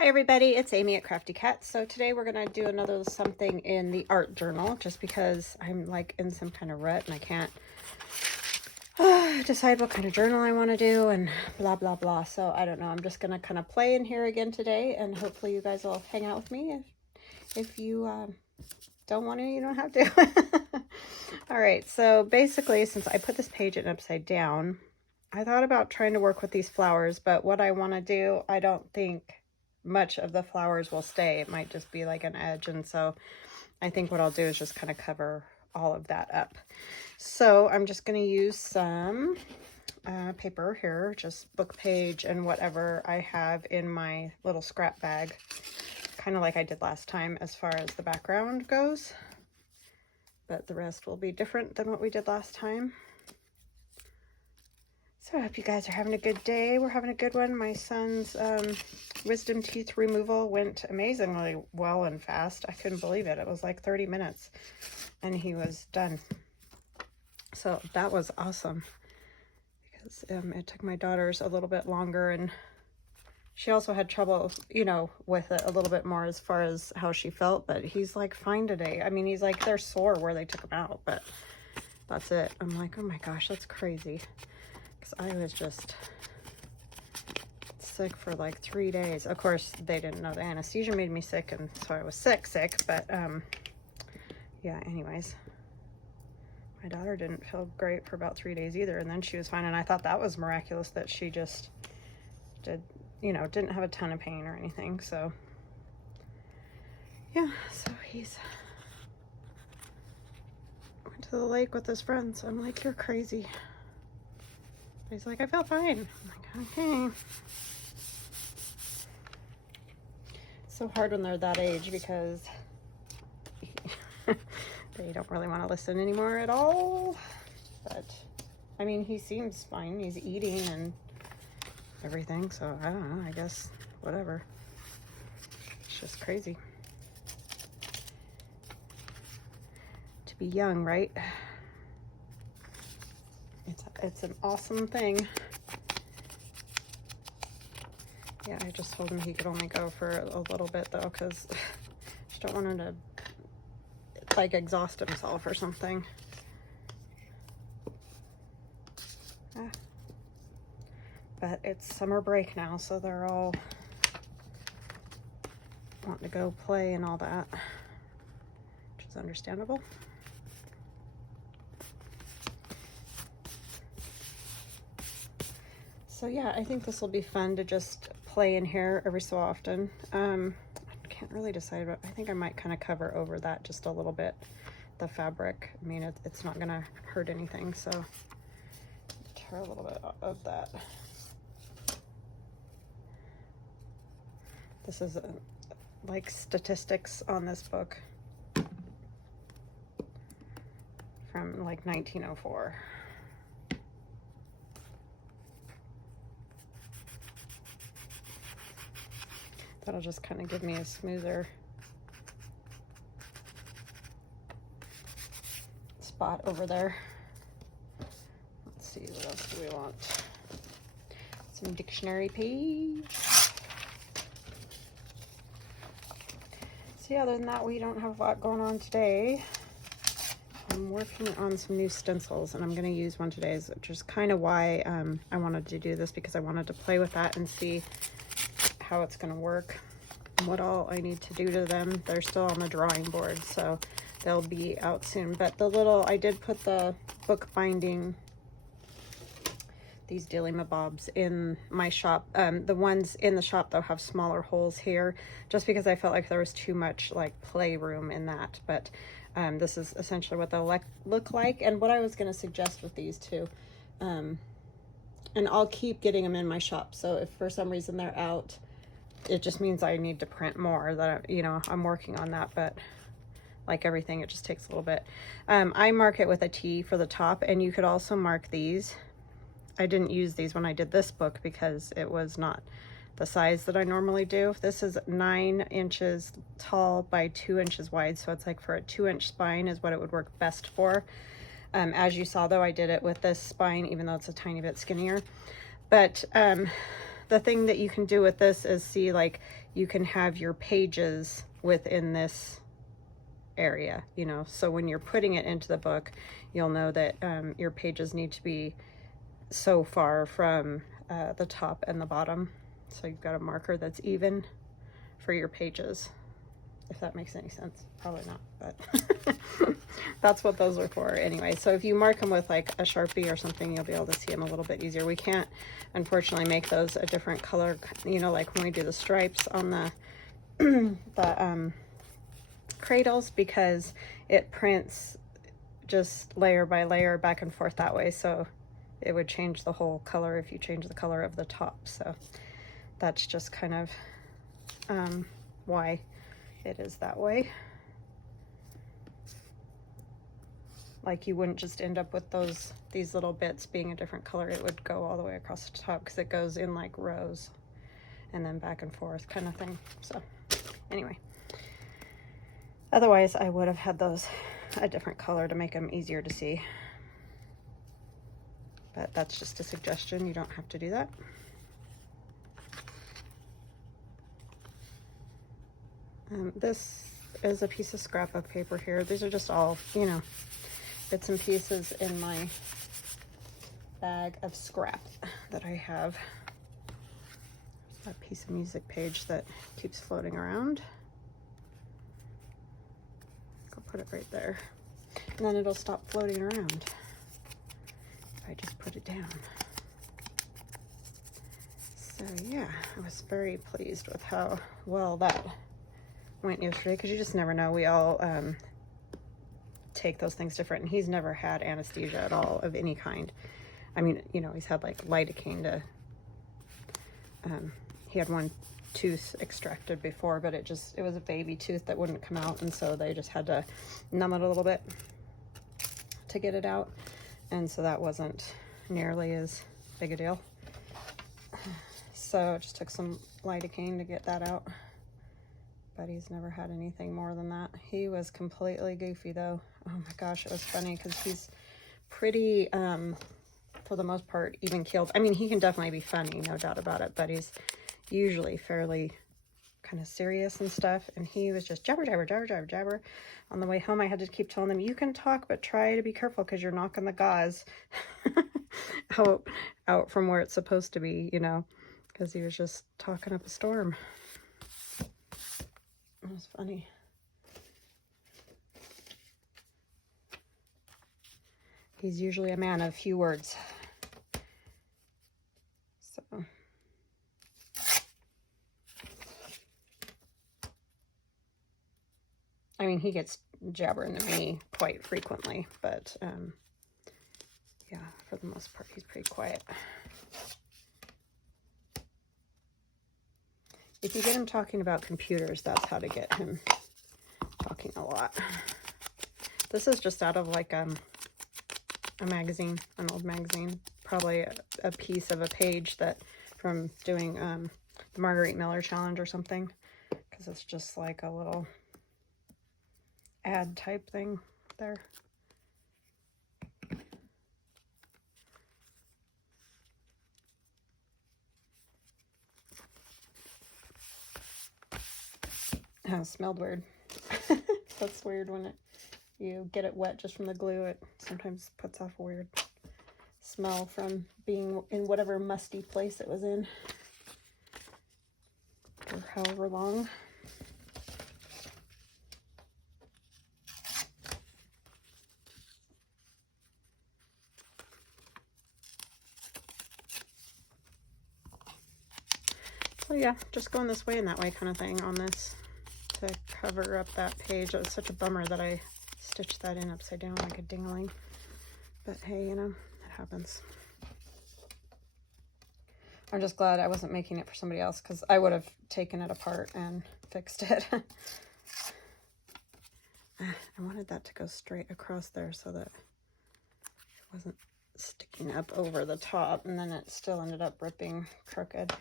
Hi everybody, it's Amy at Crafty Cat. So today we're going to do another something in the art journal just because I'm like in some kind of rut and I can't decide what kind of journal I want to do and blah blah blah. So I don't know, I'm just going to kind of play in here again today and hopefully you guys will hang out with me. If you don't want to, you don't have to. Alright, so basically since I put this page in upside down, I thought about trying to work with these flowers, but what I want to do, I don't think much of the flowers will stay. It might just be like an edge, and so I think what I'll do is just kind of cover all of that up. So I'm just going to use some paper here, just book page and whatever I have in my little scrap bag, kind of like I did last time as far as the background goes, but the rest will be different than what we did last time. So I hope you guys are having a good day. We're having a good one. My son's wisdom teeth removal went amazingly well and fast. I couldn't believe it. It was like 30 minutes and he was done. So that was awesome because it took my daughters a little bit longer, and she also had trouble, you know, with it a little bit more as far as how she felt, but he's like fine today. I mean, he's like, they're sore where they took him out, but that's it. I'm like, oh my gosh, that's crazy. Because I was just sick for like 3 days. Of course, they didn't know the anesthesia made me sick, and so I was sick, but yeah, anyways. My daughter didn't feel great for about 3 days either, and then she was fine, and I thought that was miraculous that she just didn't have a ton of pain or anything, so yeah, so he's went to the lake with his friends. I'm like, you're crazy. He's like, I felt fine. I'm like, okay. It's so hard when they're that age because they don't really want to listen anymore at all. But, I mean, he seems fine. He's eating and everything. So, I don't know. I guess, whatever. It's just crazy. To be young, right? It's an awesome thing. Yeah, I just told him he could only go for a little bit though, because I just don't want him to like exhaust himself or something. But it's summer break now, so they're all wanting to go play and all that, which is understandable. So yeah, I think this will be fun to just play in here every so often. I can't really decide, but I think I might kind of cover over that just a little bit, the fabric. I mean, it's not gonna hurt anything, so tear a little bit of that. This is like statistics on this book from like 1904. That'll just kind of give me a smoother spot over there. Let's see, what else do we want? Some dictionary page. See, other than that, we don't have a lot going on today. I'm working on some new stencils, and I'm going to use one today, which is kind of why I wanted to do this, because I wanted to play with that and see how it's going to work and what all I need to do to them. They're still on the drawing board, so they'll be out soon. But I did put the book binding, these dilly-mabobs, in my shop. The ones in the shop though have smaller holes here, just because I felt like there was too much like playroom in that. But this is essentially what they'll look like, and what I was going to suggest with these too. And I'll keep getting them in my shop, so if for some reason they're out, it just means I need to print more. That, you know, I'm working on that, but like everything, it just takes a little bit. I mark it with a T for the top, and you could also mark these. I didn't use these when I did this book because it was not the size that I normally do. This is 9 inches tall by 2 inches wide, so it's like for a 2-inch spine is what it would work best for. As you saw though, I did it with this spine, even though it's a tiny bit skinnier. But the thing that you can do with this is see, like, you can have your pages within this area, you know, so when you're putting it into the book, you'll know that your pages need to be so far from the top and the bottom. So you've got a marker that's even for your pages, if that makes any sense. Probably not, but that's what those are for anyway. So if you mark them with like a Sharpie or something, you'll be able to see them a little bit easier. We can't, unfortunately, make those a different color, you know, like when we do the stripes on the the cradles, because it prints just layer by layer back and forth that way. So it would change the whole color if you change the color of the top. So that's just kind of why it is that way. Like you wouldn't just end up with these little bits being a different color. It would go all the way across the top because it goes in like rows and then back and forth kind of thing. So anyway, otherwise I would have had those a different color to make them easier to see. But that's just a suggestion. You don't have to do that. This is a piece of scrapbook paper here. These are just all, you know, bits and pieces in my bag of scrap that I have. That piece of music page that keeps floating around. I'll put it right there. And then it'll stop floating around if I just put it down. So yeah, I was very pleased with how well that went yesterday, because you just never know. We all take those things different, and he's never had anesthesia at all of any kind. I mean, you know, he's had like lidocaine to he had one tooth extracted before, but it was a baby tooth that wouldn't come out, and so they just had to numb it a little bit to get it out, and so that wasn't nearly as big a deal. So it just took some lidocaine to get that out. But he's never had anything more than that. He was completely goofy though. Oh my gosh, it was funny because he's pretty, for the most part, even keeled. I mean, he can definitely be funny, no doubt about it, but he's usually fairly kind of serious and stuff. And he was just jabber, jabber, jabber, jabber, jabber. On the way home, I had to keep telling him, you can talk, but try to be careful because you're knocking the gauze out from where it's supposed to be, you know, because he was just talking up a storm. It was funny. He's usually a man of few words. So. I mean, he gets jabbering to me quite frequently, but yeah, for the most part, he's pretty quiet. If you get him talking about computers, that's how to get him talking a lot. This is just out of like a magazine, an old magazine, probably a piece of a page that from doing the Marguerite Miller challenge or something, because it's just like a little ad type thing there. Oh, it smelled weird. That's weird when you get it wet just from the glue. It sometimes puts off a weird smell from being in whatever musty place it was in for however long. So yeah, just going this way and that way kind of thing on this to cover up that page. It was such a bummer that I stitched that in upside down like a ding-a-ling. But hey, you know, it happens. I'm just glad I wasn't making it for somebody else, because I would have taken it apart and fixed it. I wanted that to go straight across there so that it wasn't sticking up over the top, and then it still ended up ripping crooked.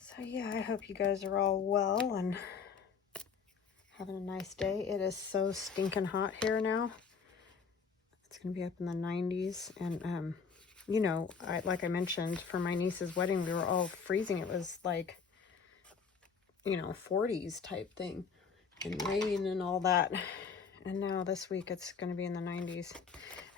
So yeah, I hope you guys are all well and having a nice day. It is so stinking hot here now. It's gonna be up in the 90s, and you know, like I mentioned, for my niece's wedding, we were all freezing. It was like, you know, 40s type thing, and rain and all that. And now this week it's going to be in the 90s.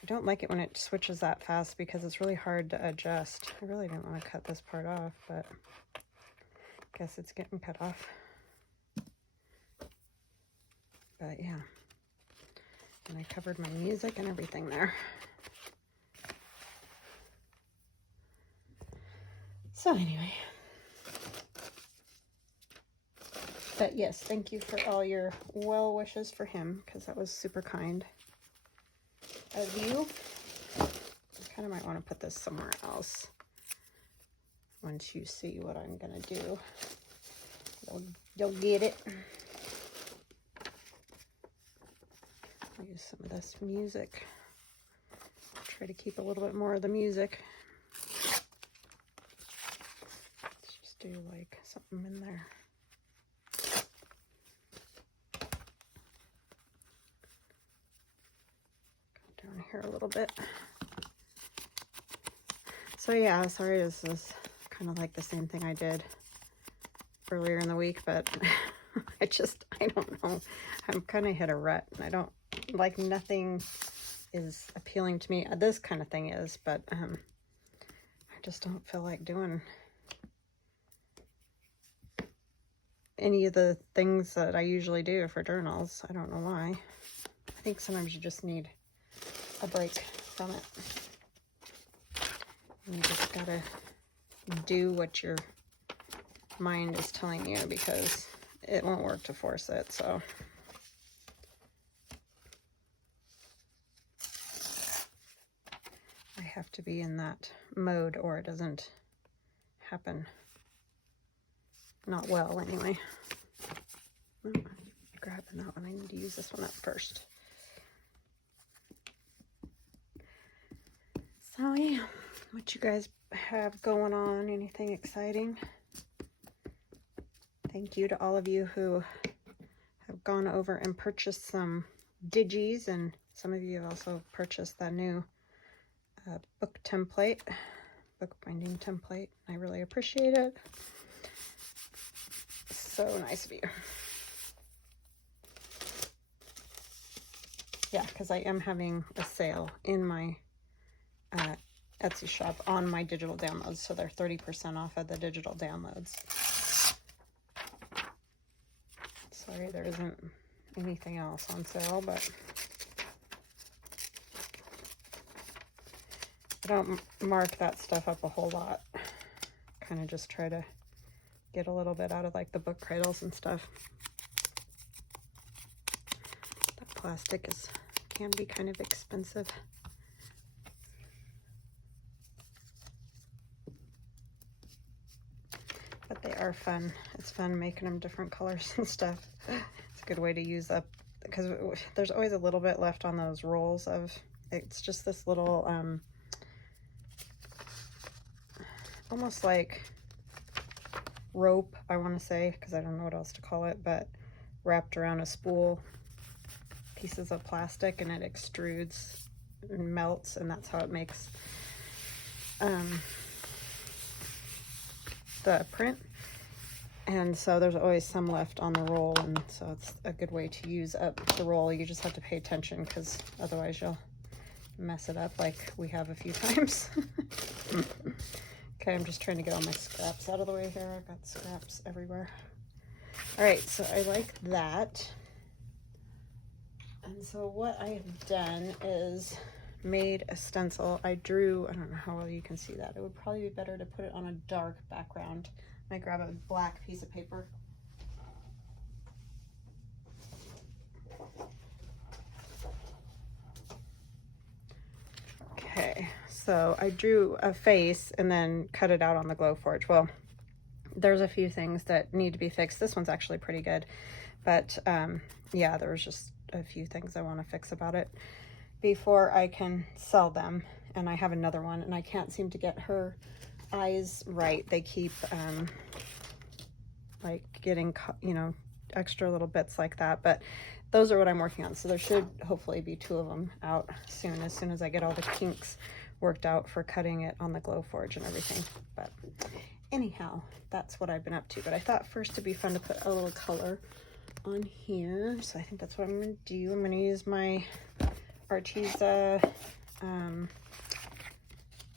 I don't like it when it switches that fast because it's really hard to adjust. I really didn't want to cut this part off, but I guess it's getting cut off. But yeah, and I covered my music and everything there. So anyway, but yes, thank you for all your well wishes for him, because that was super kind of you. I kind of might want to put this somewhere else once you see what I'm gonna do. You'll get it. I'll use some of this music. Try to keep a little bit more of the music. Let's just do like something in there. Go down here a little bit. So yeah, sorry, this is kind of like the same thing I did earlier in the week, but I don't know. I'm kind of hit a rut, and I don't, like, nothing is appealing to me. This kind of thing is, but I just don't feel like doing any of the things that I usually do for journals. I don't know why. I think sometimes you just need a break from it. You just gotta do what your mind is telling you, because it won't work to force it. So I have to be in that mode or it doesn't happen. Not well, anyway. Oh, grabbing that one. I need to use this one up first. So yeah, what you guys have going on? Anything exciting? Thank you to all of you who have gone over and purchased some digis, and some of you have also purchased that new book template, book binding template. I really appreciate it. So nice of you. Yeah, because I am having a sale in my Etsy shop on my digital downloads, so they're 30% off of the digital downloads. Sorry, there isn't anything else on sale, but I don't mark that stuff up a whole lot. Kind of just try to get a little bit out of like the book cradles and stuff. The plastic can be kind of expensive. But they are fun. It's fun making them different colors and stuff. It's a good way to use up, because there's always a little bit left on those rolls of, it's just this little, almost like rope, I want to say, because I don't know what else to call it, but wrapped around a spool, pieces of plastic, and it extrudes and melts, and that's how it makes the print. And so there's always some left on the roll, and so it's a good way to use up the roll. You just have to pay attention, because otherwise you'll mess it up like we have a few times. Okay, I'm just trying to get all my scraps out of the way here. I've got scraps everywhere. All right, so I like that. And so what I have done is made a stencil. I drew, I don't know how well you can see that. It would probably be better to put it on a dark background. I grab a black piece of paper. Okay, so I drew a face and then cut it out on the Glowforge. Well, there's a few things that need to be fixed. This one's actually pretty good, but yeah, there was just a few things I want to fix about it before I can sell them. And I have another one, and I can't seem to get her eyes right. They keep like getting, you know, extra little bits like that, but those are what I'm working on. So there should hopefully be 2 of them out soon as I get all the kinks worked out for cutting it on the Glowforge and everything. But anyhow, that's what I've been up to. But I thought first it'd be fun to put a little color on here. So I think that's what I'm going to do. I'm going to use my ARTEZA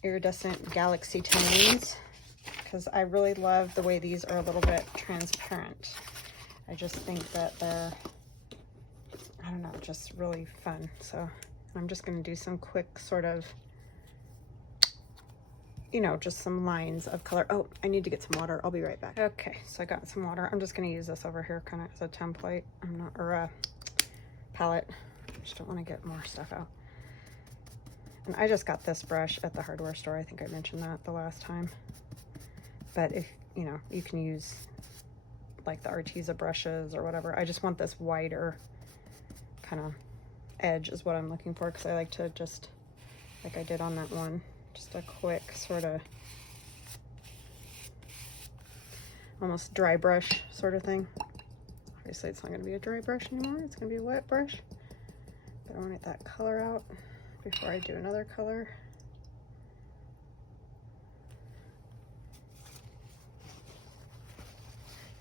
Iridescent Galaxy Tones, because I really love the way these are a little bit transparent. I just think that they're, I don't know, just really fun. So I'm just going to do some quick sort of, you know, just some lines of color. Oh, I need to get some water. I'll be right back. Okay, so I got some water. I'm just going to use this over here kind of as a template. I'm not, or a palette. I just don't want to get more stuff out. And I just got this brush at the hardware store. I think I mentioned that the last time. But if, you know, you can use like the ARTEZA brushes or whatever. I just want this wider kind of edge is what I'm looking for, because I like to just, like I did on that one, just a quick sort of almost dry brush sort of thing. Obviously it's not going to be a dry brush anymore, it's going to be a wet brush. But I want to get that color out before I do another color.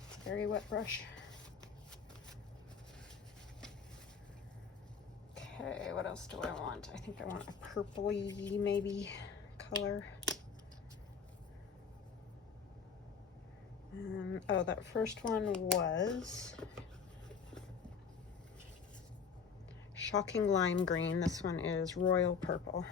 It's a very wet brush. Okay, what else do I want? I think I want a purpley maybe color. Oh, that first one was Shocking Lime Green. This one is Royal Purple.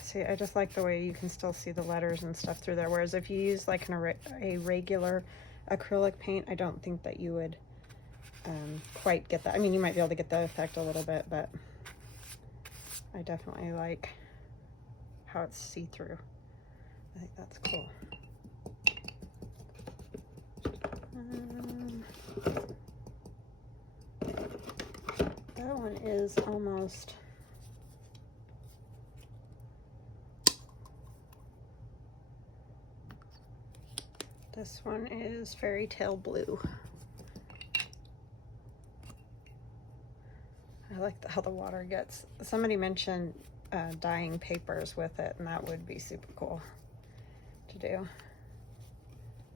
See, I just like the way you can still see the letters and stuff through there, whereas if you use like a regular acrylic paint, I don't think that you would quite get that. I mean, you might be able to get the effect a little bit, but I definitely like how it's see-through. I think that's cool. That one is almost, this one is Fairy Tale Blue. I like how the water gets. Somebody mentioned dyeing papers with it, and that would be super cool to do.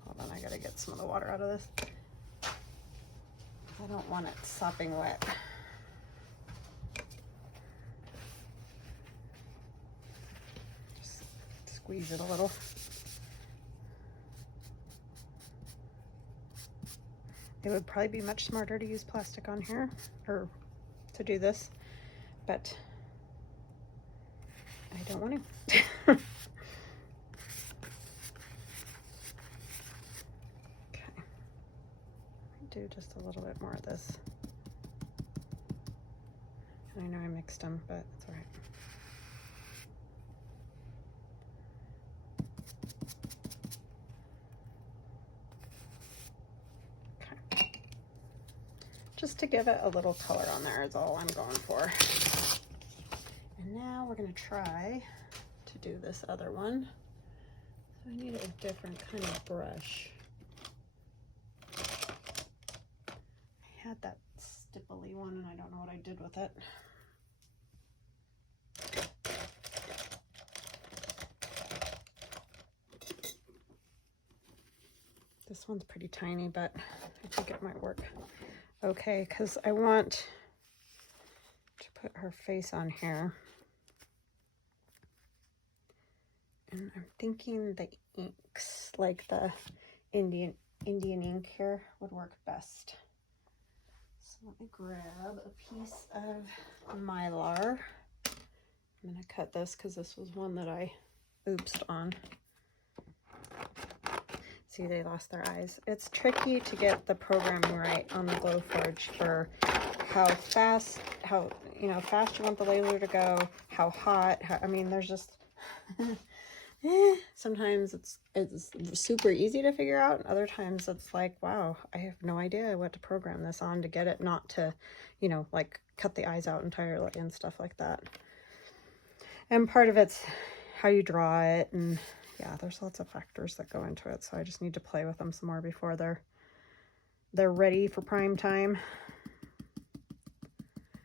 Hold on, I gotta get some of the water out of this. I don't want it sopping wet. Just squeeze it a little. It would probably be much smarter to use plastic on here, or to do this, but I don't want to. Do just a little bit more of this. And I know I mixed them, but it's all right. Okay. Just to give it a little color on there is all I'm going for. And now we're going to try to do this other one. So I need a different kind of brush. Had that stipply one and I don't know what I did with it. This one's pretty tiny, but I think it might work okay, because I want to put her face on here. And I'm thinking the inks, like the Indian ink here, would work best. Let me grab a piece of Mylar. I'm going to cut this because this was one that I oopsed on. See, they lost their eyes. It's tricky to get the programming right on the Glowforge for how fast, you want the laser to go, how hot, I mean, there's just, sometimes it's super easy to figure out, and other times it's like, wow, I have no idea what to program this on to get it not to, you know, like cut the eyes out entirely and stuff like that. And part of it's how you draw it, and yeah, there's lots of factors that go into it, so I just need to play with them some more before they're ready for prime time.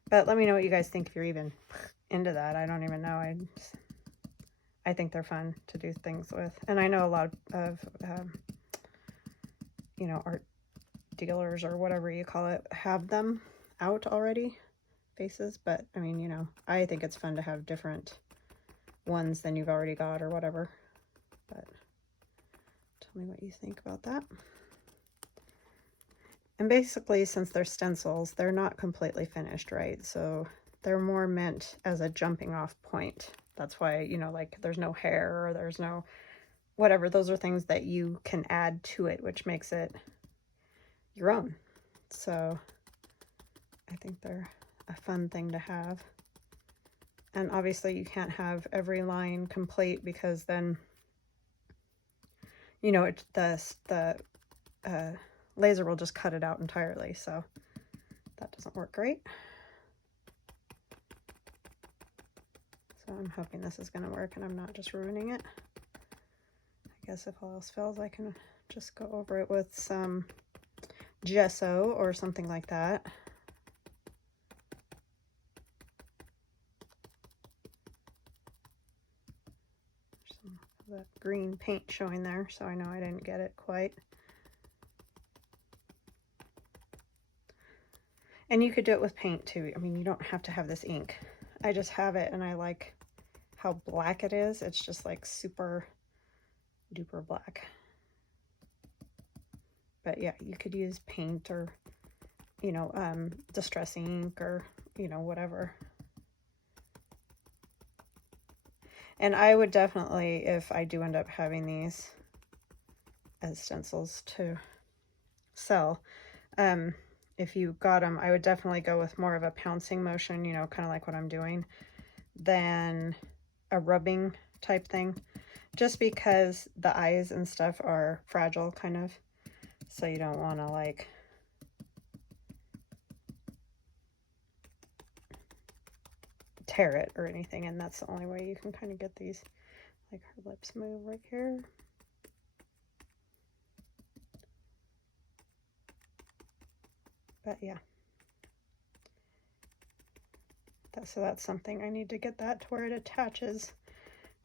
But let me know what you guys think if you're even into that. I don't even know. I think they're fun to do things with. And I know a lot of you know, art dealers or whatever you call it have them out already, faces. But I mean, you know, I think it's fun to have different ones than you've already got or whatever. But tell me what you think about that. And basically, since they're stencils, they're not completely finished, right? So they're more meant as a jumping off point. That's why, you know, like there's no hair or there's no whatever. Those are things that you can add to it, which makes it your own. So I think they're a fun thing to have. And obviously you can't have every line complete because then, you know, the laser will just cut it out entirely, so that doesn't work great. So I'm hoping this is going to work and I'm not just ruining it. I guess if all else fails, I can just go over it with some gesso or something like that. Some of that green paint showing there, so I know I didn't get it quite. And you could do it with paint too. I mean, you don't have to have this ink. I just have it and I like how black it is. It's just like super duper black. But yeah, you could use paint or, you know, distress ink or, you know, whatever. And I would definitely, if I do end up having these as stencils to sell, if you got them, I would definitely go with more of a pouncing motion, you know, kind of like what I'm doing, than a rubbing type thing, just because the eyes and stuff are fragile, kind of, so you don't want to like tear it or anything, and that's the only way you can kind of get these, like her lips move right here. But yeah, so that's something I need to get that to where it attaches.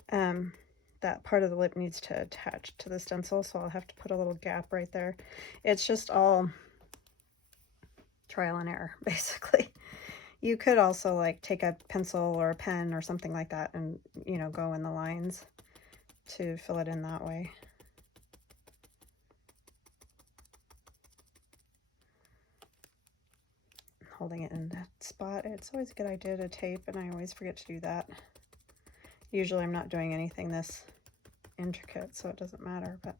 That part of the lip needs to attach to the stencil, so I'll have to put a little gap right there. It's just all trial and error, basically. You could also like take a pencil or a pen or something like that and, you know, go in the lines to fill it in that way. Holding it in that spot, it's always a good idea to tape, and I always forget to do that. Usually I'm not doing anything this intricate, so it doesn't matter, but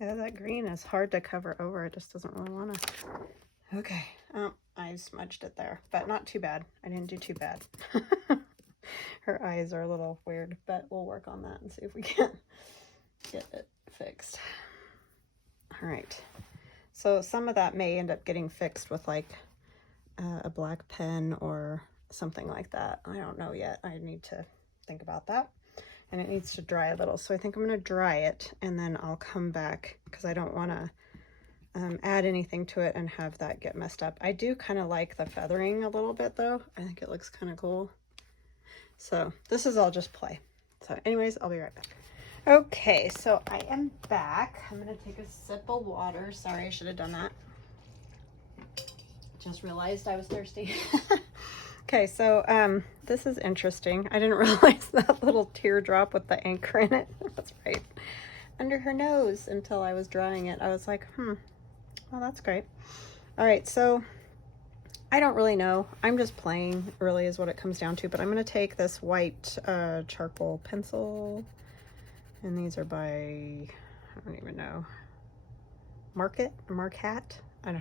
yeah, that green is hard to cover over. It just doesn't really want to. Okay, oh, I smudged it there, but not too bad. I didn't do too bad. Her eyes are a little weird, but we'll work on that and see if we can get it fixed. All right, so some of that may end up getting fixed with like a black pen or something like that. I don't know yet. I need to think about that. And it needs to dry a little. So I think I'm going to dry it and then I'll come back because I don't want to add anything to it and have that get messed up. I do kind of like the feathering a little bit though. I think it looks kind of cool. So this is all just play. So anyways, I'll be right back. Okay, so I am back. I'm going to take a sip of water. Sorry, I should have done that. Just realized I was thirsty. Okay, so this is interesting. I didn't realize that little teardrop with the anchor in it. That's right under her nose until I was drying it. I was like, well, that's great. All right, so I don't really know. I'm just playing, really, is what it comes down to. But I'm going to take this white charcoal pencil, and these are by, I don't even know, Market? I don't know.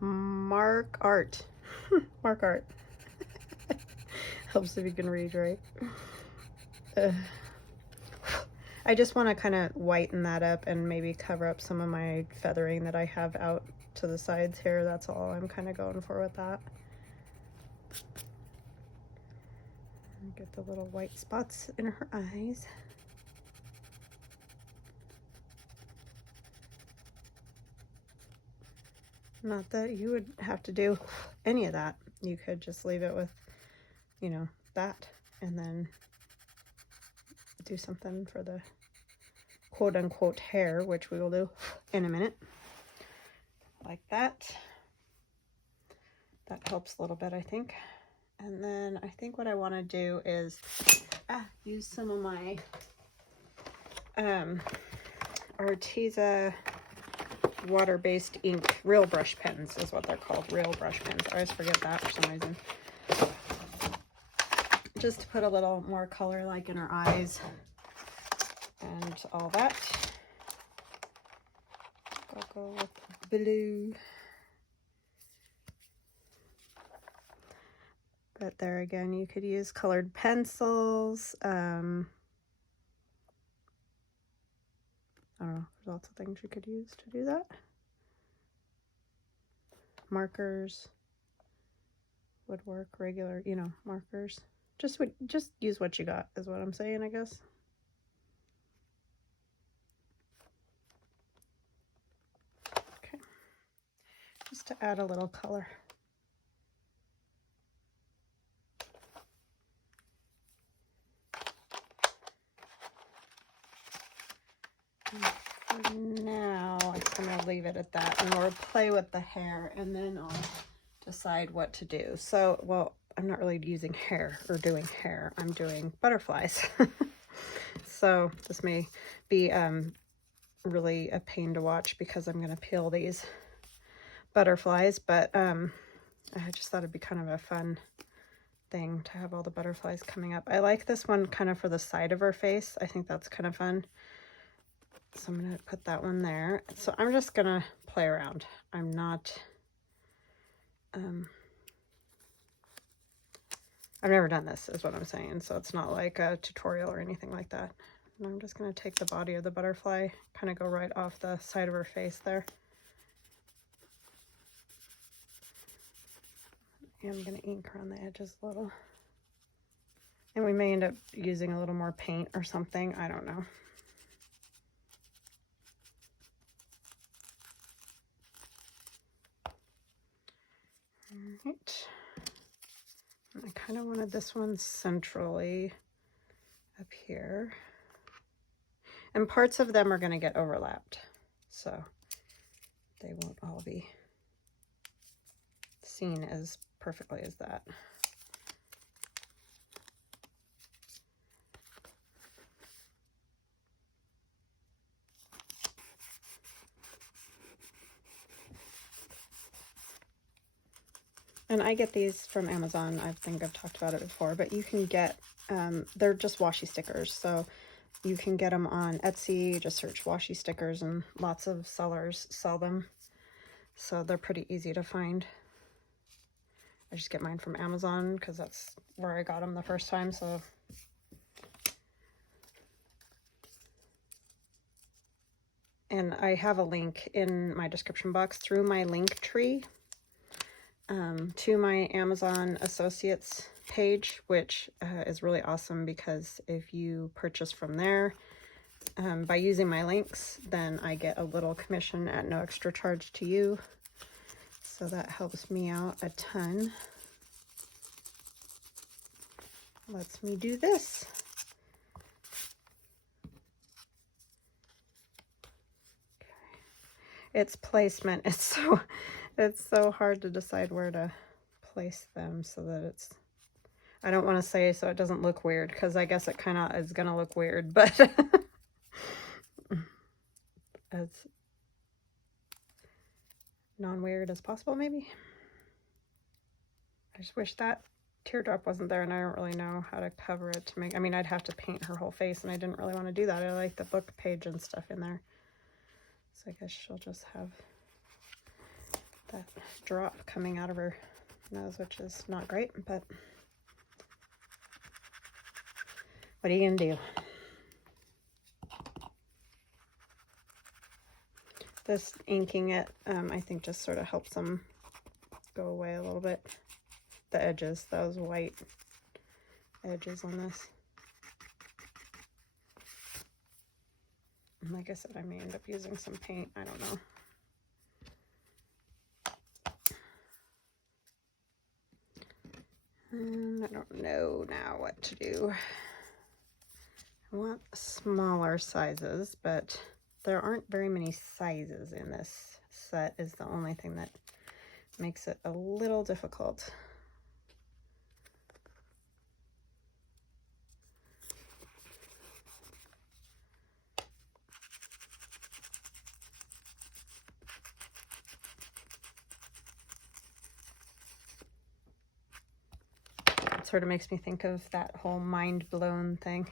Mark Art. Mark Art. Helps if you can read, right? I just want to kind of whiten that up and maybe cover up some of my feathering that I have out to the sides here. That's all I'm kind of going for with that. Get the little white spots in her eyes. Not that you would have to do any of that. You could just leave it with, you know, that, and then do something for the quote-unquote hair, which we will do in a minute. Like that. That helps a little bit, I think. And then I think what I want to do is use some of my ARTEZA water-based ink, real brush pens is what they're called, real brush pens. I always forget that for some reason. Just to put a little more color like in her eyes and all that. I'll go with blue. But there again, you could use colored pencils. I don't know, there's lots of things you could use to do that. Markers would work, regular, you know, markers. Just use what you got is what I'm saying, I guess. Okay, just to add a little color. For now, I'm gonna leave it at that, and we'll play with the hair, and then I'll decide what to do. So, well, I'm not really using hair or doing hair. I'm doing butterflies. So this may be really a pain to watch because I'm gonna peel these butterflies, but I just thought it'd be kind of a fun thing to have all the butterflies coming up. I like this one kind of for the side of her face. I think that's kind of fun. So I'm going to put that one there. So I'm just going to play around. I'm not, I've never done this is what I'm saying. So it's not like a tutorial or anything like that. And I'm just going to take the body of the butterfly, kind of go right off the side of her face there. And I'm going to ink around the edges a little. And we may end up using a little more paint or something. I don't know. Right. I kind of wanted this one centrally up here. And parts of them are going to get overlapped, so they won't all be seen as perfectly as that. And I get these from Amazon. I think I've talked about it before, but you can get, they're just washi stickers. So you can get them on Etsy, just search washi stickers, and lots of sellers sell them. So they're pretty easy to find. I just get mine from Amazon because that's where I got them the first time. So and I have a link in my description box through my Linktree to my Amazon Associates page, which is really awesome because if you purchase from there by using my links, then I get a little commission at no extra charge to you. So that helps me out a ton. Lets me do this. Okay. It's placement. It's so hard to decide where to place them so that it's, I don't want to say so it doesn't look weird, because I guess it kind of is going to look weird, but as non-weird as possible, maybe. I just wish that teardrop wasn't there, and I don't really know how to cover it to make, I mean, I'd have to paint her whole face, and I didn't really want to do that. I like the book page and stuff in there. So I guess she'll just have that drop coming out of her nose, which is not great, but what are you gonna do? This inking it, I think just sort of helps them go away a little bit. The edges, those white edges on this. And like I said, I may end up using some paint, I don't know. And I don't know now what to do. I want smaller sizes, but there aren't very many sizes in this set is the only thing that makes it a little difficult. It sort of makes me think of that whole mind blown thing.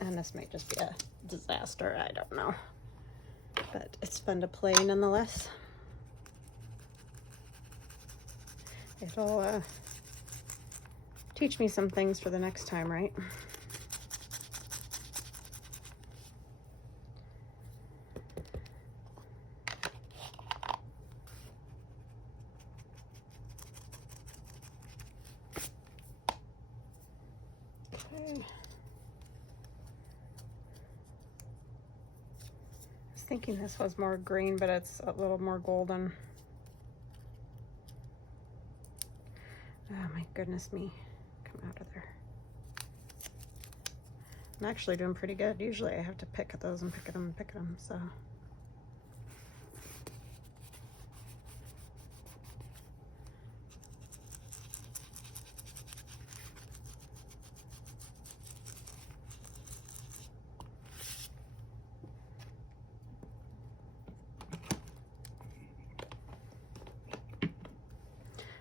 And this might just be a disaster, I don't know. But it's fun to play nonetheless. It'll teach me some things for the next time, right? Okay. I was thinking this was more green, but it's a little more golden. Oh my goodness me, come out of there. I'm actually doing pretty good. Usually I have to pick at those and pick at them and pick at them, so.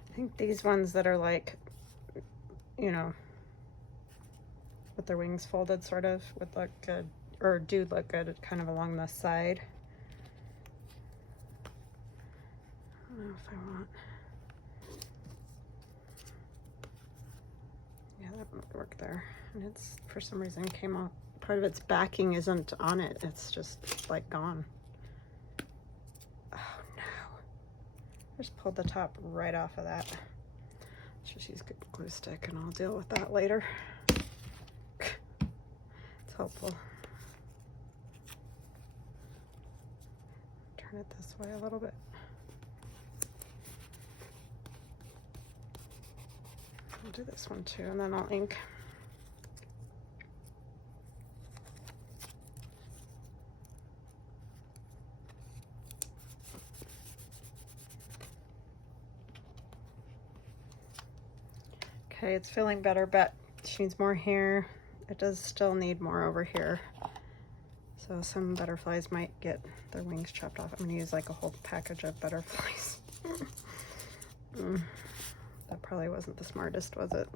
I think these ones that are like, you know, with their wings folded sort of would look good, or do look good kind of along the side. I don't know if I want, yeah, that would work there. And it's, for some reason, came off, part of its backing isn't on it, it's just like gone. Just pulled the top right off of that. Just use good glue stick and I'll deal with that later. It's helpful. Turn it this way a little bit. I'll do this one too, and then I'll ink. Okay, it's feeling better, but she needs more here. It does still need more over here. So some butterflies might get their wings chopped off. I'm gonna use like a whole package of butterflies. That probably wasn't the smartest, was it?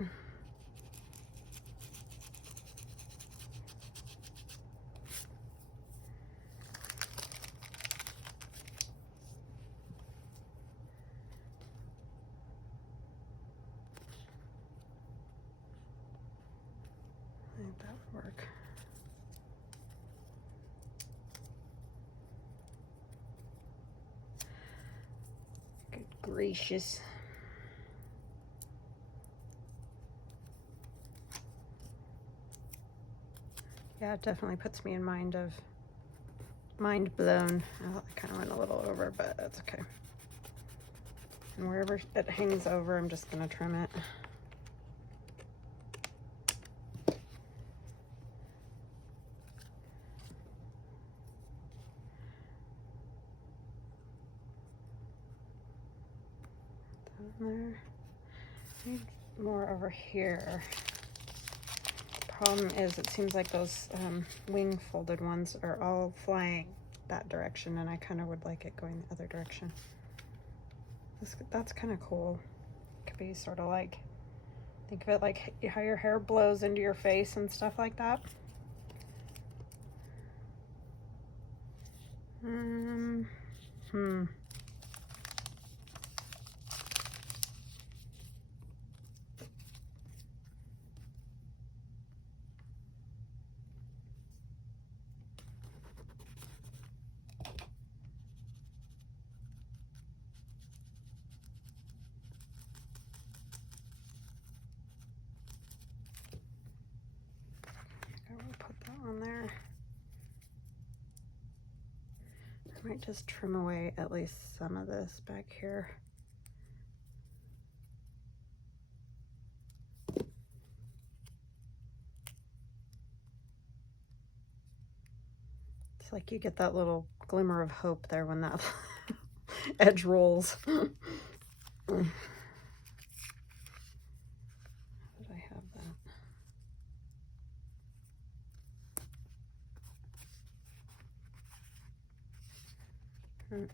I think that would work. Good gracious. Yeah, it definitely puts me in mind of mind blown. I kind of went a little over, but that's okay. And wherever it hangs over, I'm just gonna trim it. There. Need more over here. Problem is, it seems like those wing folded ones are all flying that direction, and I kind of would like it going the other direction. That's kind of cool. Could be sort of like, think of it like how your hair blows into your face and stuff like that. Hmm. I will put that on there. I might just trim away at least some of this back here. It's like you get that little glimmer of hope there when that edge rolls. How did I have that?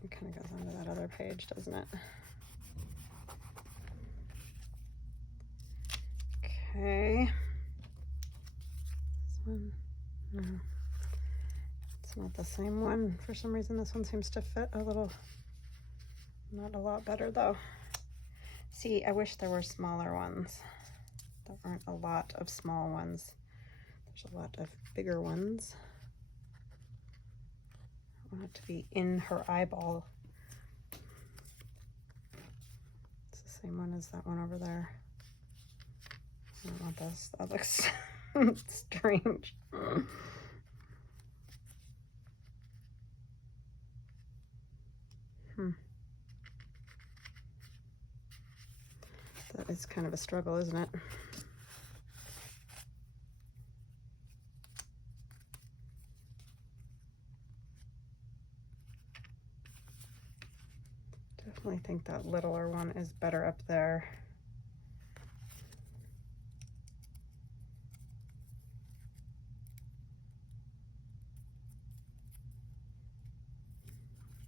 It kind of goes onto that other page, doesn't it? Okay. This one, no. It's not the same one. For some reason, this one seems to fit a little, not a lot better though. See, I wish there were smaller ones. There aren't a lot of small ones. There's a lot of bigger ones. I want it to be in her eyeball. It's the same one as that one over there. I don't want this. That looks strange. That is kind of a struggle, isn't it? Definitely think that littler one is better up there.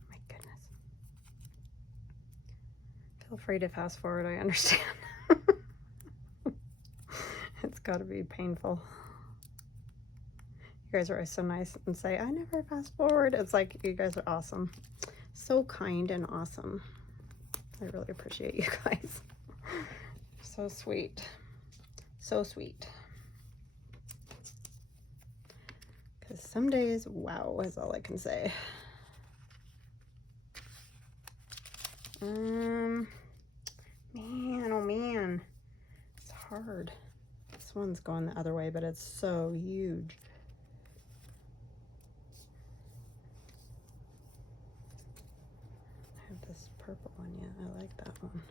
My goodness. Feel free to fast forward, I understand. It's got to be painful. You guys are always so nice and say, I never fast forward. It's like, you guys are awesome. So kind and awesome. I really appreciate you guys. So sweet. So sweet. Because some days, wow, is all I can say. Man, oh man. It's hard. This one's going the other way, but it's so huge. I have this purple one yet. I like that one.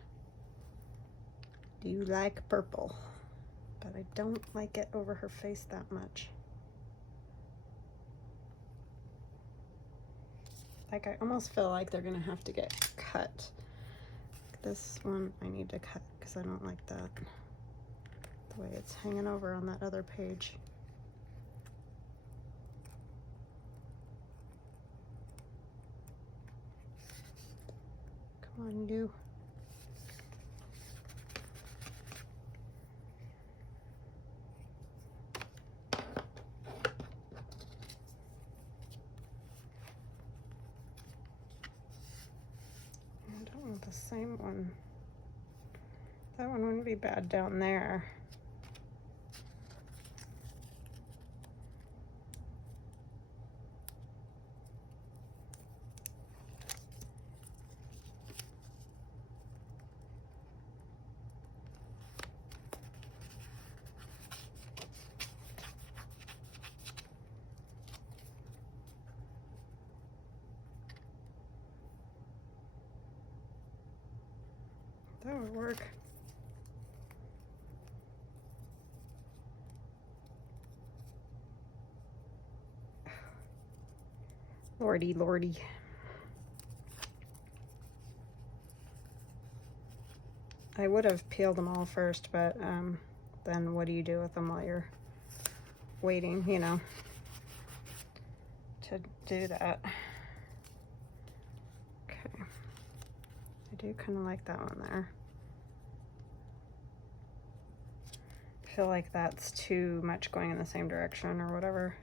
Do you like purple? But I don't like it over her face that much. Like, I almost feel like they're gonna have to get cut. This one I need to cut because I don't like that. The way it's hanging over on that other page. Come on, you. I don't want the same one. That one wouldn't be bad down there. That would work. Lordy, lordy. I would have peeled them all first, but then what do you do with them while you're waiting, you know, to do that? Okay. I do kind of like that one there. I feel like that's too much going in the same direction or whatever.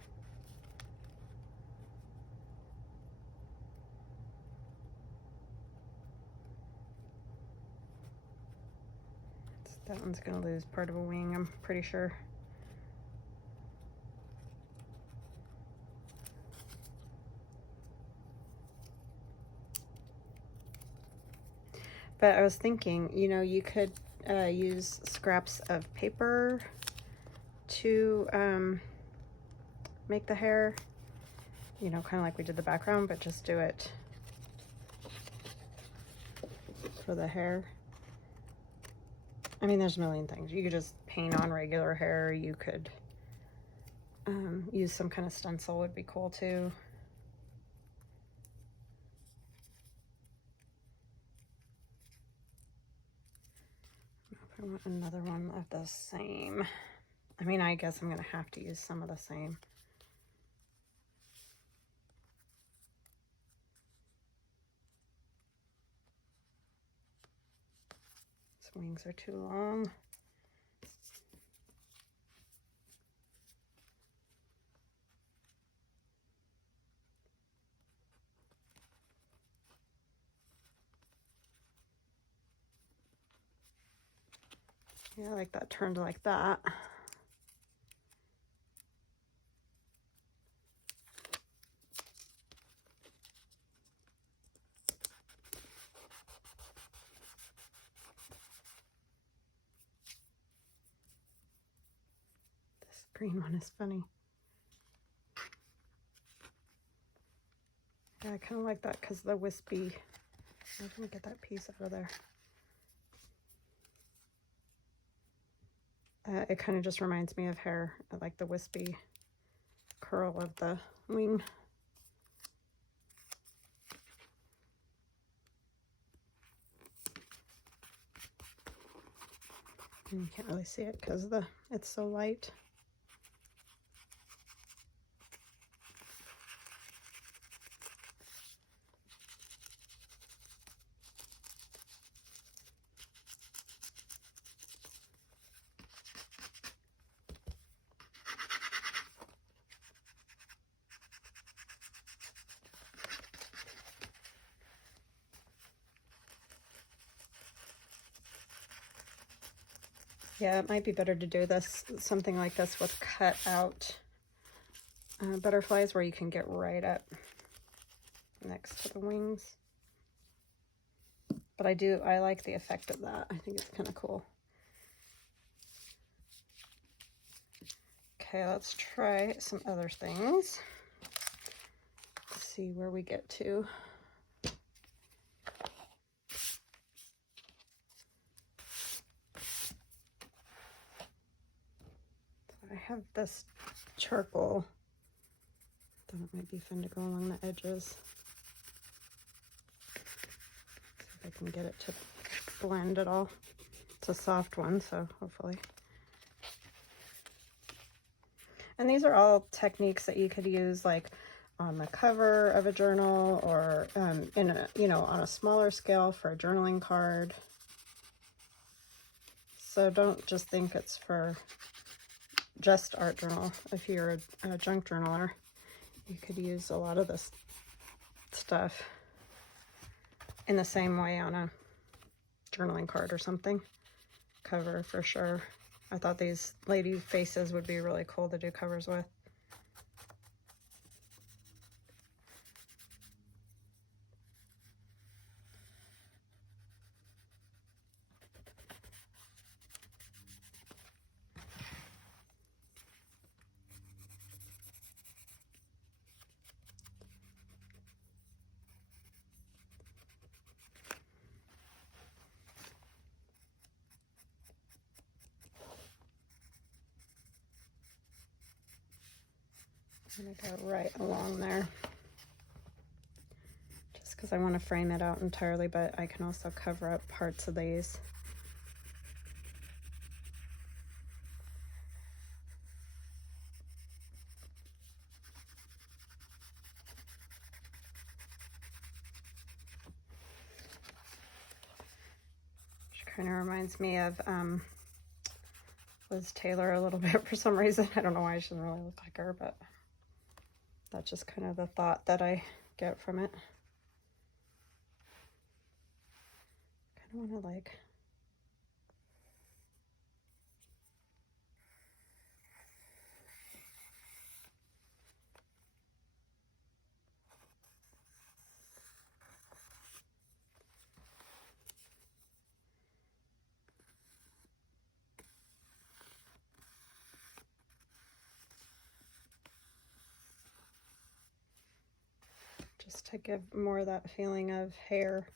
That one's gonna lose part of a wing, I'm pretty sure. But I was thinking, you know, you could use scraps of paper to make the hair, you know, kind of like we did the background, but just do it for the hair. I mean, there's a million things. You could just paint on regular hair. You could use some kind of stencil, would be cool too. I want another one of the same. I mean, I guess I'm gonna have to use some of the same. His wings are too long. Yeah, I like that turned like that. This green one is funny. Yeah, I kind of like that because the wispy. I'm gonna get that piece out of there. It kind of just reminds me of hair. I like the wispy curl of the wing. And you can't really see it because it's so light. Yeah, it might be better to do something like this with cut out butterflies where you can get right up next to the wings. But I like the effect of that. I think it's kind of cool. Okay, let's try some other things. Let's see where we get to. I have this charcoal. I thought it might be fun to go along the edges. See if I can get it to blend at all. It's a soft one, so hopefully. And these are all techniques that you could use like on the cover of a journal or in a, you know, on a smaller scale for a journaling card. So don't just think it's for just art journal. If you're a junk journaler, you could use a lot of this stuff in the same way on a journaling card or something. Cover for sure. I thought these lady faces would be really cool to do covers with. I'm gonna go right along there just because I want to frame it out entirely, but I can also cover up parts of these. Which kind of reminds me of Liz Taylor a little bit for some reason. I don't know why. She doesn't really look like her, but that's just kind of the thought that I get from it. Kind of want to like to give more of that feeling of hair.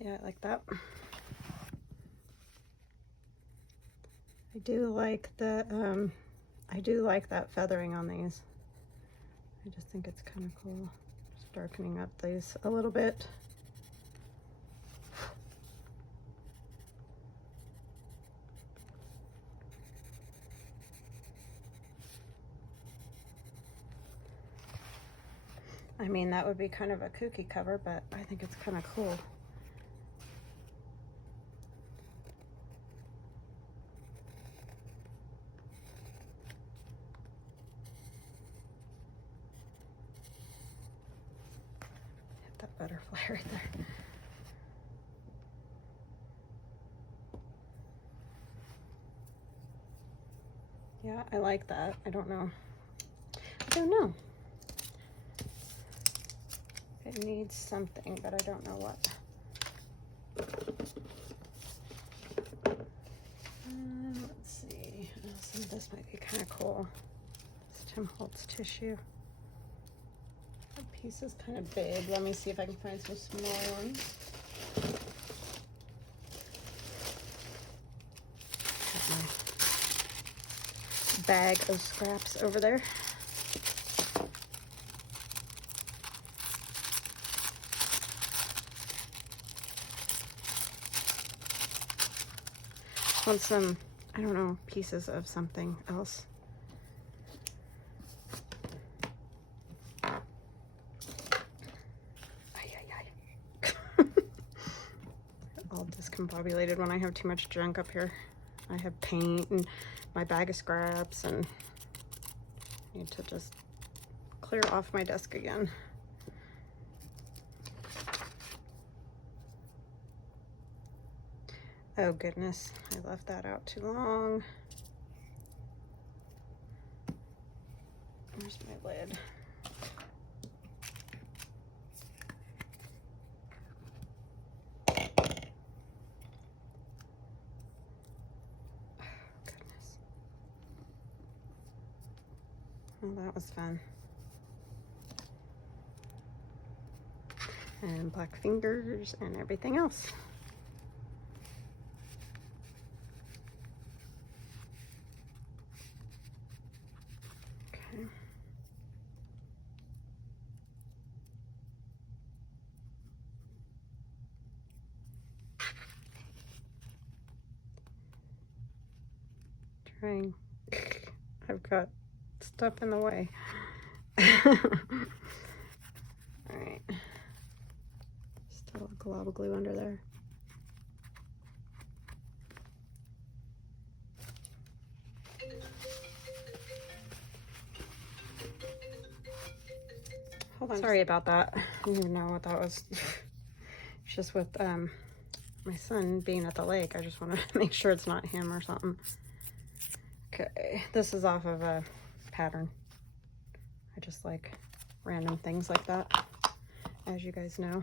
Yeah, I like that. I do like the, I do like that feathering on these. I just think it's kind of cool. Just darkening up these a little bit. I mean, that would be kind of a kooky cover, but I think it's kind of cool. Hit that butterfly right there. Yeah, I like that. I don't know. It needs something, but I don't know what. Let's see. Some of this might be kind of cool. This Tim Holtz tissue. That piece is kind of big. Let me see if I can find some small ones. Got my bag of scraps over there. Want some, I don't know, pieces of something else. All discombobulated when I have too much junk up here. I have paint and my bag of scraps, and I need to just clear off my desk again. Oh goodness, I left that out too long. Where's my lid? Oh, goodness. Well, that was fun. And black fingers and everything else. Trying. I've got stuff in the way. All right. Still a glob of glue under there. Hold on. Sorry about that. I didn't even know what that was. It's just with my son being at the lake, I just want to make sure it's not him or something. Okay, this is off of a pattern. I just like random things like that, as you guys know.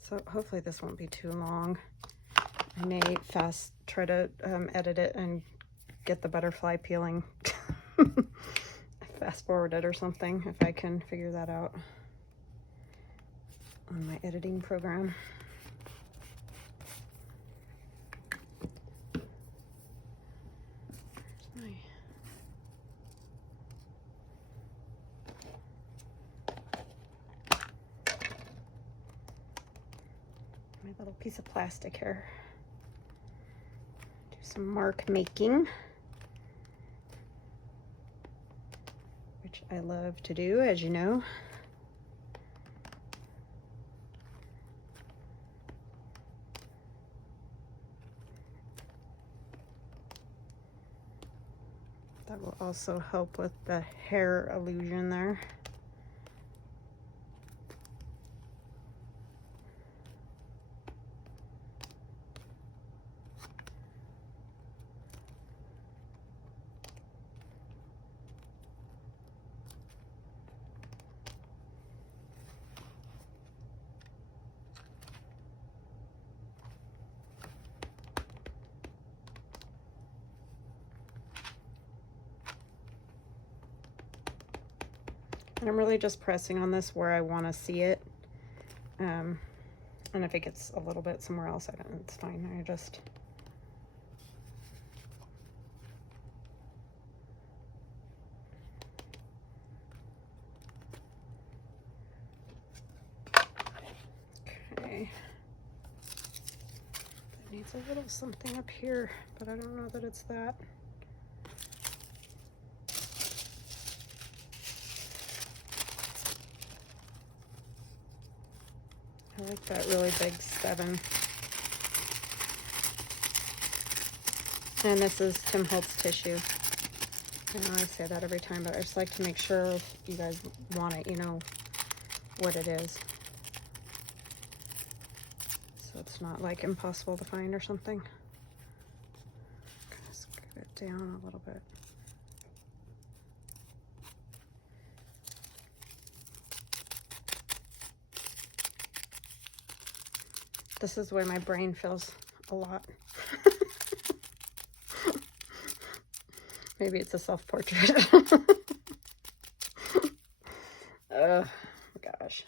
So hopefully this won't be too long. I may try to edit it and get the butterfly peeling. Fast forward it or something if I can figure that out on my editing program. My little piece of plastic here. Do some mark making, which I love to do, as you know. That will also help with the hair illusion there. And I'm really just pressing on this where I want to see it. And if it gets a little bit somewhere else, it's fine. I just... Okay. That needs a little something up here, but I don't know that it's that. I like that really big 7. And this is Tim Holtz tissue. I know I say that every time, but I just like to make sure if you guys want it, you know what it is. So it's not like impossible to find or something. Kind of scoot it down a little bit. This is where my brain feels a lot. Maybe it's a self-portrait. Oh gosh.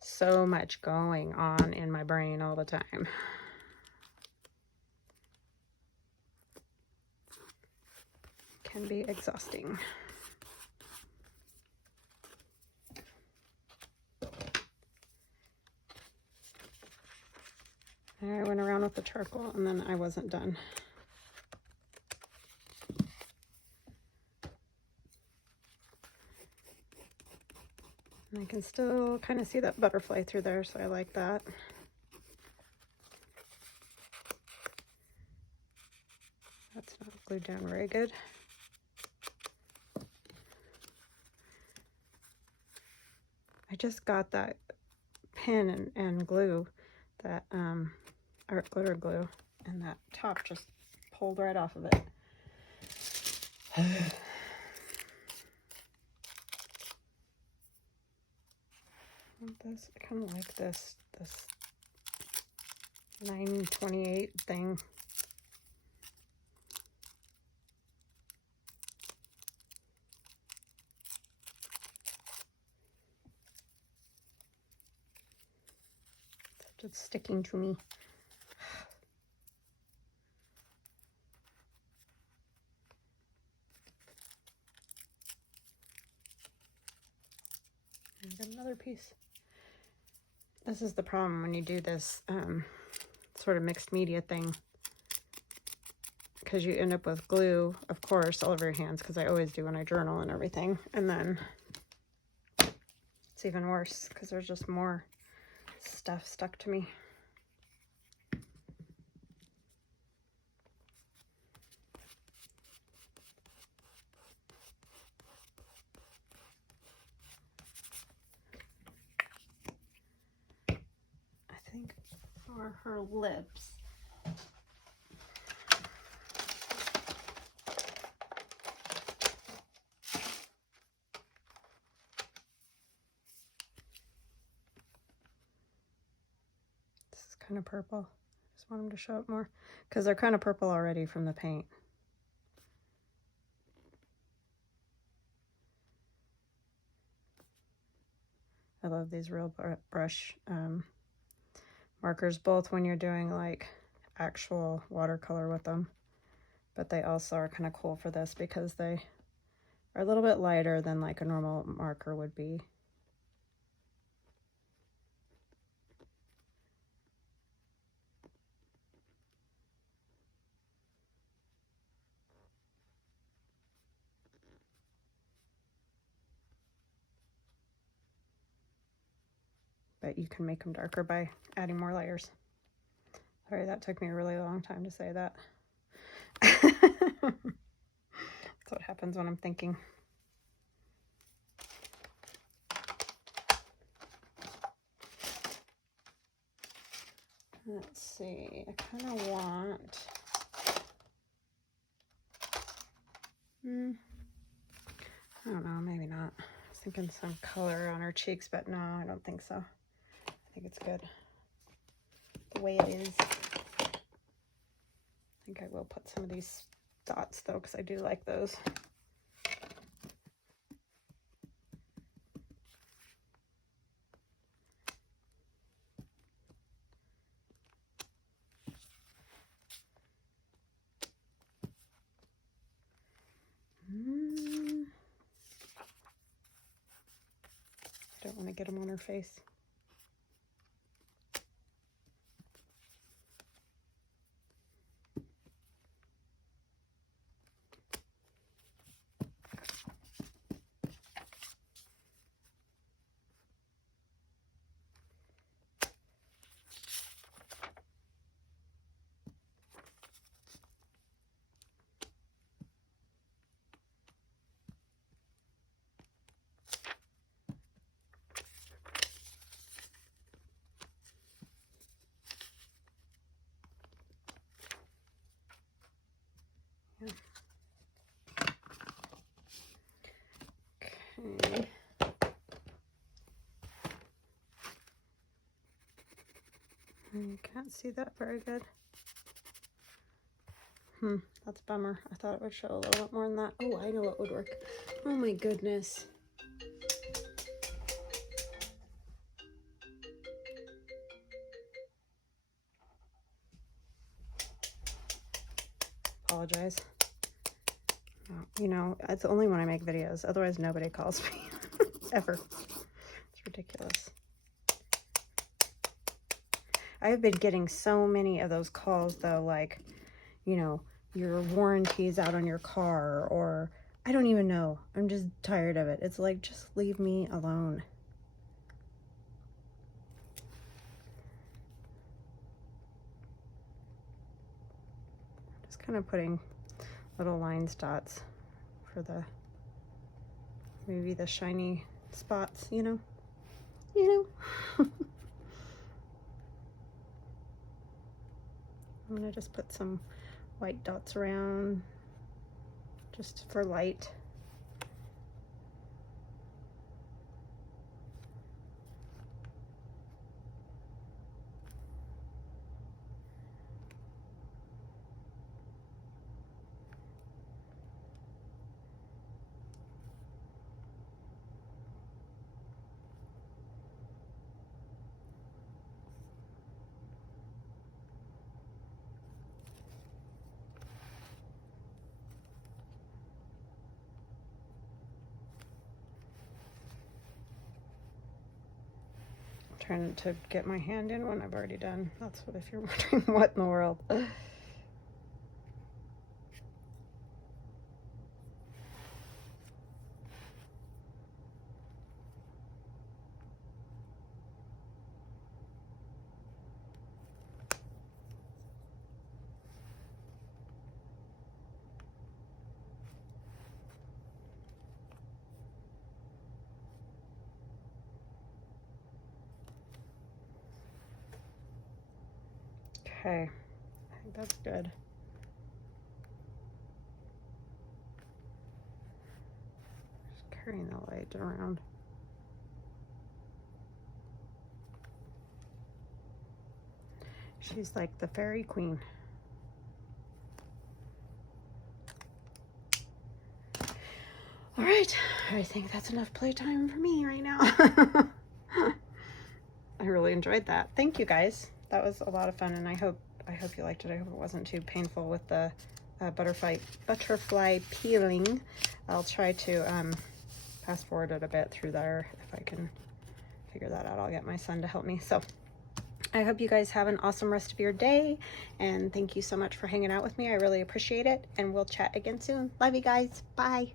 So much going on in my brain all the time. Can be exhausting. I went around with the charcoal and then I wasn't done. And I can still kind of see that butterfly through there, so I like that. That's not glued down very good. I just got that pin and glue, that art glitter glue, and that top just pulled right off of it. This, I kind of like this 928 thing. It's sticking to me. And got another piece. This is the problem when you do this sort of mixed media thing, because you end up with glue, of course, all over your hands, because I always do when I journal and everything. And then it's even worse because there's just more stuff stuck to me. I think for her lips, kind of purple. Just want them to show up more because they're kind of purple already from the paint. I love these real brush markers, both when you're doing like actual watercolor with them, but they also are kind of cool for this because they are a little bit lighter than like a normal marker would be. but you can make them darker by adding more layers. Sorry, that took me a really long time to say that. That's what happens when I'm thinking. Let's see, I kind of want, I don't know, maybe not. I was thinking some color on her cheeks, but no, I don't think so. I think it's good the way it is. I think I will put some of these dots though, because I do like those. Don't want to get them on her face. Okay. You can't see that very good. That's a bummer. I thought it would show a little bit more than that. Oh, I know what would work. Oh my goodness. Apologize. You know, it's only when I make videos. Otherwise, nobody calls me. Ever. It's ridiculous. I've been getting so many of those calls, though, like, you know, your warranty's out on your car, or I don't even know. I'm just tired of it. It's like, just leave me alone. Just kind of putting little lines, dots for the, maybe the shiny spots, you know? I'm gonna just put some white dots around just for light. Trying to get my hand in when I've already done. That's what, if you're wondering what in the world. Okay, I think that's good. Just carrying the light around. She's like the fairy queen. All right, I think that's enough playtime for me right now. I really enjoyed that. Thank you guys. That was a lot of fun, and I hope you liked it. I hope it wasn't too painful with the butterfly peeling. I'll try to fast forward it a bit through there if I can figure that out. I'll get my son to help me. So I hope you guys have an awesome rest of your day, and thank you so much for hanging out with me. I really appreciate it, and we'll chat again soon. Love you guys. Bye.